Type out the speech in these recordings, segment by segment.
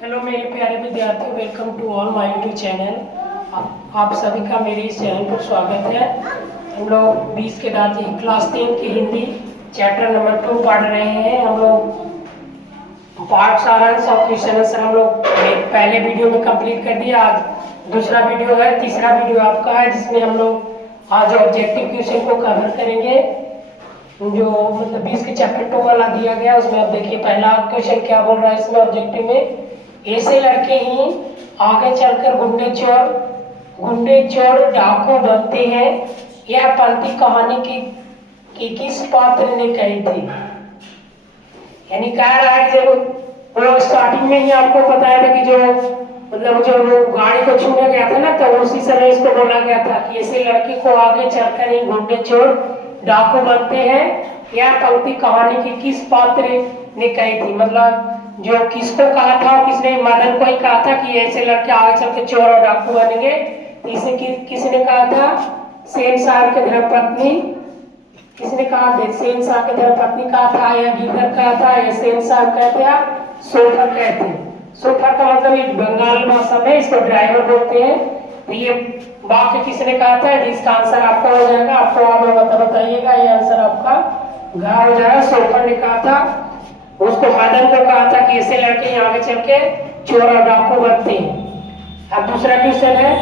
Hello मेरे प्यारे विद्यार्थियों, welcome to all my YouTube channel. आप सभी का मेरे इस चैनल पर स्वागत है। हम लोग 20 के दांत क्लास 3 की हिंदी चैप्टर नंबर 2 पढ़ रहे हैं। हम लोग पाठ सारांश और क्वेश्चन आंसर हम लोग पहले वीडियो में कंप्लीट कर दिया। आज दूसरा वीडियो है, तीसरा वीडियो आपका है, जिसमें हम लोग आज ऑब्जेक्टिव क्वेश्चन को कवर करेंगे। जो मतलब 20 के चैप्टर 2 वाला दिया गया, उसमें आप देखिए पहला क्वेश्चन क्या बोल रहा है इसमें ऑब्जेक्टिव में। ऐसे लड़के ही आगे चलकर गुंडे चोर डाकू बनते हैं। यह पंक्ति कहानी की किस पात्र ने कही थी? यानी कह रहा है कि जब वो स्टार्टिंग में ही आपको बताया था कि जो मतलब जो वो गाड़ी को छूने गया था ना, तो उसी समय इसको बोला गया था कि ऐसे लड़के को आगे चलकर ही गुंडे चोर डाकू बनते हैं। यह पंक्ति कहानी की किस पात्र ने कही थी? मतलब जो किसको कहा था, किसने? मदन को ही कहा था कि ऐसे लड़के आगे चल के चोर और डाकू बनेंगे। इसे किसने कहा था? शहंशाह के धर्मपत्नी। किसने कहा? शहंशाह के धर्मपत्नी कहा था, या गीदर कहा था, या शहंशाह कहते हैं, सोफर कहते हैं। सोफर का मतलब ये बंगाल भाषा में इसको ड्राइवर बोलते हैं। तो ये वाक्य किसने कहा था? जिसका आंसर आपका हो जाएगा, आपको आप बताइएगा, ये आंसर आपका घ हो जाएगा। सोफर ने कहा था, उसको मदन को कहा था कि ऐसे लड़के आगे चल के चोर और डाकू बनते हैं। अब दूसरा क्वेश्चन है,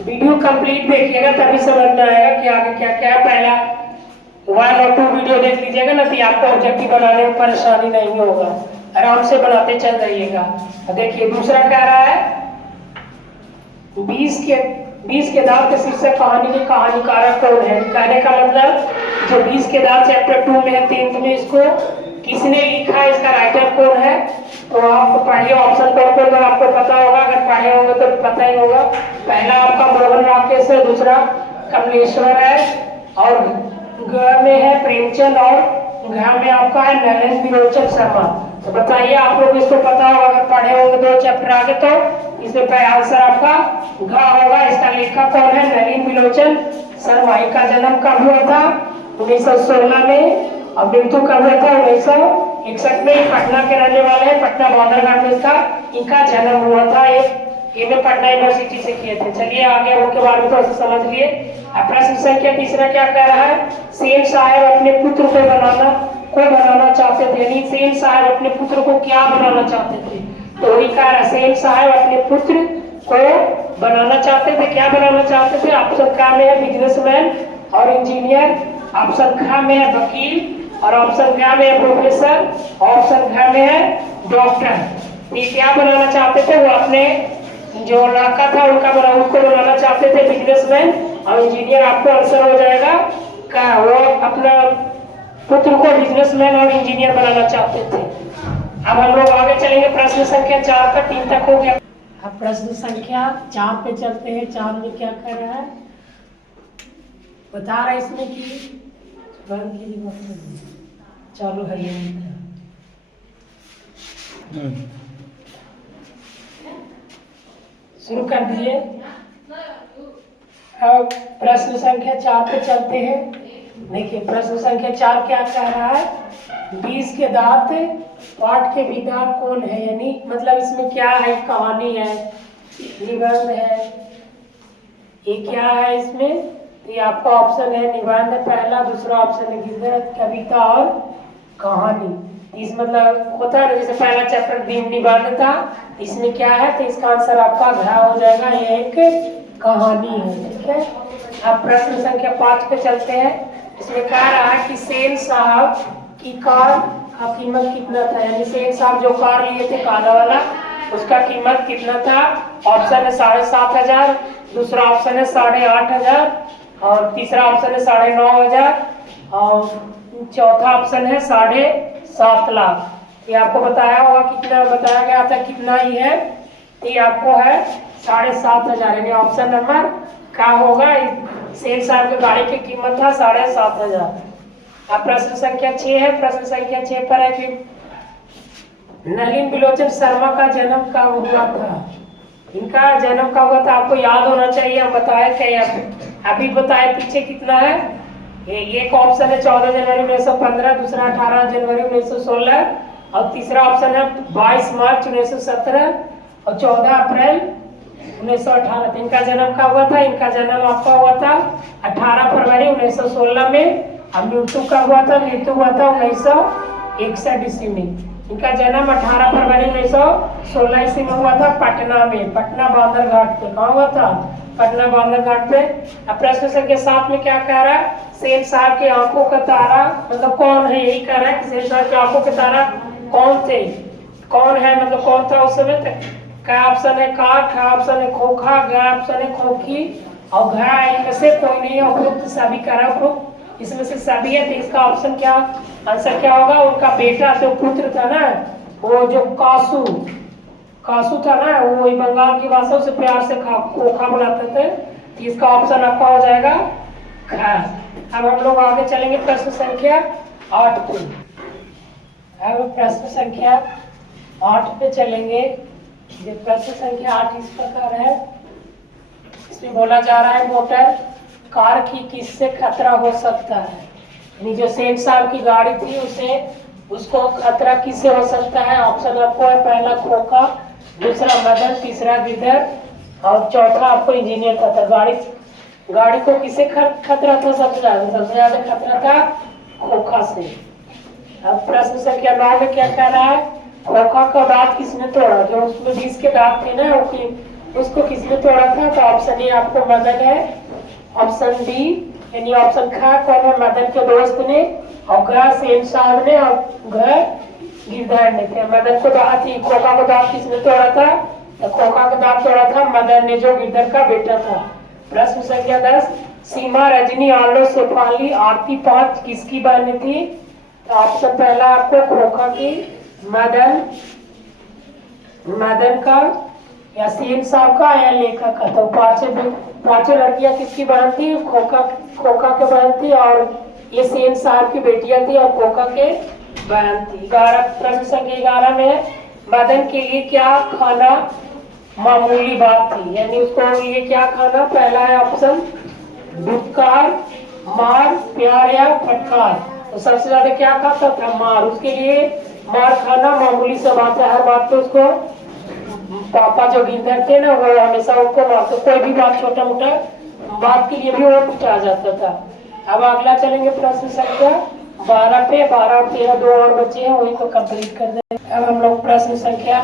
वीडियो कंप्लीट देखिएगा तभी समझ में आएगा कि आगे क्या क्या है। पहला 1 और 2 वीडियो देख लीजिएगा ना, तो आपको ऑब्जेक्टिव बनाने में परेशानी नहीं होगा, आराम से बनाते चल जाइएगा। देखिए दूसरा कह रहा है 20 के दांत के शीर्षक कहानी के कहानीकार कौन है? कहने का मतलब जो 20 के दांत चैप्टर 2 में है, 10th में, इसको किसने लिखा है, इसका राइटर कौन है? तो आप पढ़िए, ऑप्शन कौन तो आपको पता होगा, अगर पढ़े होंगे तो पता ही होगा। पहला आपका मोहन राकेश है, दूसरा कमलेश्वर है, और ग में है प्रेमचंद, और घ में आपका है नलिन विलोचन शर्मा। तो बताइए, आप लोग इसको पता होगा, अगर पढ़े होंगे 2 चैप्टर आगे, तो इसमें आंसर आपका घ होगा। इसका लेखक कौन है? नलिन विलोचन शर्मा। का जन्म कब हुआ था? 1916 में, और मृत्यु कब हुआ था? 1961 में। पटना के रहने वाले हैं, पटना बॉर्डर में था इनका जन्म हुआ था। ये में पटना यूनिवर्सिटी से किए थे। चलिए आगे उनके बारे में थोड़ा सा समझ लिए। प्रश्न संख्या तीसरा क्या कह रहा है? सेन साहब अपने पुत्र को बनाना चाहते थे। यानी सेन साहब अपने पुत्र को क्या बनाना चाहते थे? तो वही कह रहा है, सेन साहब अपने पुत्र को बनाना चाहते थे। क्या बनाना चाहते थे? ऑप्शन क में है बिजनेसमैन और इंजीनियर, ऑप्शन ख में है वकील, और ऑप्शन ग में है प्रोफेसर, ऑप्शन घ में है डॉक्टर। ये क्या बनाना चाहते थे? वो अपने जो लड़का था उसको बनाना चाहते थे बिजनेसमैन और इंजीनियर। आपको आंसर हो जाएगा का, वो अपना पुत्र को बिजनेसमैन और इंजीनियर बनाना चाहते थे। अब हम लोग आगे चलेंगे, प्रश्न संख्या 4 तक, 3 तक हो गया। अब प्रश्न संख्या 4 पे चलते हैं। 4 में क्या कर रहा है? बता रहा है इसमें कि चालू है ये शुरू कर दिए। अब प्रश्न संख्या 4 पे चलते हैं। देखिए प्रश्न संख्या 4 क्या कह रहा है? 20 के दांत पाठ के विधा कौन है? यानी मतलब इसमें क्या है? कहानी है, निबंध है, ये क्या है इसमें? ये आपका ऑप्शन है निबंध पहला, दूसरा ऑप्शन है गीत, कविता और कहानी। इस मतलब होता है ना, जैसे पहला चैप्टर निबंध था, इसमें क्या है? तो इसका आंसर आपका घ हो जाएगा, ये एक कहानी है। ठीक है, अब प्रश्न संख्या 5 पे चलते हैं। इसमें कह रहा है कि सेन साहब की कार का कीमत कितना था? यानी सेन साहब जो कार लिए थे काला वाला, उसका कीमत कितना था? ऑप्शन है 7,500, दूसरा ऑप्शन है 8,500, और तीसरा ऑप्शन है 9,500, और चौथा ऑप्शन है 7.5 लाख। ये आपको बताया होगा, कितना बताया गया था, कितना ही है? ये आपको है 7,500। यानी ऑप्शन नंबर क्या होगा? सेन साहब की गाड़ी की कीमत था 7,500। अब प्रश्न संख्या 6 है। प्रश्न संख्या 6 पर है कि नलिन विलोचन शर्मा का जन्म कब हुआ था? इनका जन्म कब हुआ था? आपको याद होना चाहिए। हम बताए थे, अभी बताए पीछे कितना है। एक ऑप्शन है 14 जनवरी 1915, दूसरा 18 जनवरी 1916, और तीसरा ऑप्शन है 22 मार्च 1917 और 14 अप्रैल 1918। इनका जन्म कब हुआ था? इनका जन्म आपका हुआ था 18 फरवरी 1916 में। अब मृत्यु कब हुआ था? मृत्यु हुआ था 1961 ईस्वी में। इनका जन्म 18 फरवरी 1916 ईस्वी में हुआ था पटना में, पटना बांदर घाट पे। कहाँ हुआ था? पटना बांदर घाट पे। अब प्रश्न संख्या 7 में क्या कह रहा है? सेन साहब के आंखों का तारा मतलब कौन है? यही कह रहा है कि सेन साहब के आंखों के तारा कौन थे? कौन है मतलब कौन था उस समय तक? क्या ऑप्शन है? का, क्या ऑप्शन है? खोखा, ग ऑप्शन है खोखी और घ इनमें से कोई नहीं है। उपयुक्त सभी करा उपयुक्त इसमें से सभी है, तो इसका ऑप्शन क्या आंसर क्या होगा? उनका बेटा जो पुत्र था ना, वो जो कासू था ना, वो वही बंगाल की भाषा से प्यार से खोखा बुलाते थे। तो इसका ऑप्शन आपका हो जाएगा ख। अब हम लोग आगे चलेंगे प्रश्न संख्या 8 पे। अब प्रश्न संख्या 8 पे चलेंगे। ये प्रश्न संख्या 8 इस प्रकार है। इसमें बोला जा रहा है मोटर कार की किससे खतरा हो सकता है? यानी जो सेन साहब की गाड़ी थी उसको खतरा किससे हो सकता है? ऑप्शन आपको है पहला खोखा, दूसरा मदन, तीसरा गिद्धर और चौथा आपको इंजीनियर का था। गाड़ी को किससे खतरा था? सबसे ज्यादा खतरा था खोखा से। अब प्रश्न संख्या 9 में क्या कह रहा है? खोखा का दांत किसने तोड़ा? जो उसमें 20 के दांत थे ना, उसको किसने तोड़ा था? तो ऑप्शन ए आपको मदन है, ऑप्शन बी यानी ऑप्शन ख कौन है? मदन के दोस्त ने, और घ सेन साहब ने, और घ गिरधर ने थे। मदन को दांत ही खोखा को दांत किसने तोड़ा था? तो खोखा का दांत तोड़ा था मदन ने, जो गिरधर का बेटा था। प्रश्न संख्या 10 सीमा, रजनी, आलो, शेफाली, आरती 5 किसकी बहन थी? तो ऑप्शन पहला आपको खोखा की, मदन का या सेन साहब का या लेखक का। तो पांचों लड़कियां किसकी बहन थी? खोखा के बहन थी, और ये सेन साहब की बेटियां थी और खोखा के बहन थी। प्रश्न संख्या 11 में मदन के लिए क्या खाना मामूली बात थी? यानी उसको ये क्या खाना? पहला है ऑप्शन धुतकार, मार, प्यार या फटकार। तो सबसे ज्यादा क्या खाता था? मार। उसके लिए मार खाना मामूली सा बात है। हर बात पे उसको पापा जो गिरधर थे ना, वो हमेशा उसको मारते। कोई भी बात छोटा मोटा बात के लिए भी वो पिटा जाता था। अब अगला चलेंगे प्रश्न संख्या 12 पे। 12 और 13 दो और बचे हैं, वही को कंप्लीट कर देंगे। अब हम लोग प्रश्न संख्या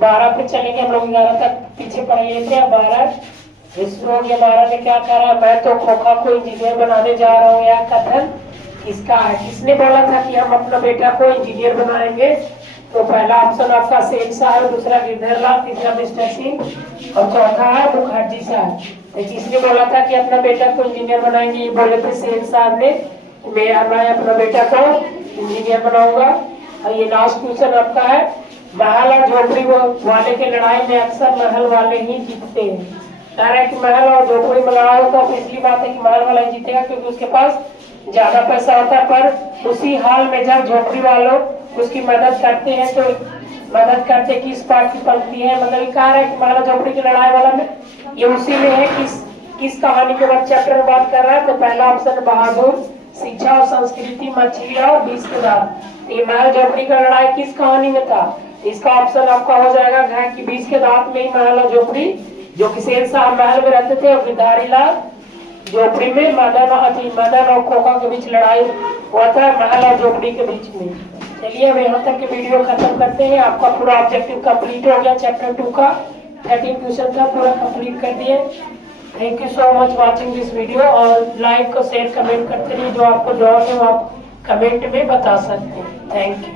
12 पे चलेंगे। हम लोग 11 तक पीछे पढ़ लिए थे। 12 इसमें 12 में क्या कह रहा है? मैं तो खोखा को इंजीनियर बनाने जा रहा हूँ। यह कथन किसका है? किसने बोला था कि हम अपना बेटा को इंजीनियर बनाएंगे? तो पहला ऑप्शन आपका सेन साहब, दूसरा गिरधर लाल, तीसरा मिस्टर सिंह और चौथा है मुखर्जी साहब। तो किसने बोला था कि अपना बेटा को इंजीनियर बनाएंगे? ये बोले थे सेन साहब ने, मैं अपना बेटा को इंजीनियर बनाऊंगा। और ये लास्ट क्वेश्चन आपका है, महल और झोपड़ी वाले के लड़ाई में अक्सर महल वाले ही जीतते हैं। कह रहा है कि महल और झोपड़ी में लड़ाई होता है, इसलिए बात है कि महल वाला ही जीतेगा क्योंकि उसके पास ज्यादा पैसा होता है। पर उसी हाल में जब झोपड़ी वालों उसकी मदद करते हैं, तो मदद करते किस पार्ट की पंक्ति है? मतलब ये कह रहा है कि महल झोपड़ी की लड़ाई वाला में ये उसी में है। किस कहानी के बाद चैप्टर में बात कर रहा है? तो पहला ऑप्शन बहादुर, शिक्षा और संस्कृति, मछली और 20 के दांत। ये महल झोपड़ी का लड़ाई किस कहानी में था? इसका ऑप्शन आपका हो जाएगा घ की 20 के दांत में ही महल और झोपड़ी, जो कि सेन साहब महल में रहते थे और गिरधारी लाल झोपड़ी में मदन और खोखा के बीच लड़ाई हुआ था, महल और झोपड़ी के बीच में। चलिए अब यहाँ तक के वीडियो खत्म करते हैं। आपका पूरा ऑब्जेक्टिव कंप्लीट हो गया। चैप्टर 2 का 13 क्वेश्चन था, पूरा कंप्लीट कर दिए। Thank you so much watching this video. और लाइक को शेयर कमेंट करते रहिए। जो आपको डाउट है वो आप कमेंट में बता सकते हैं। Thank you.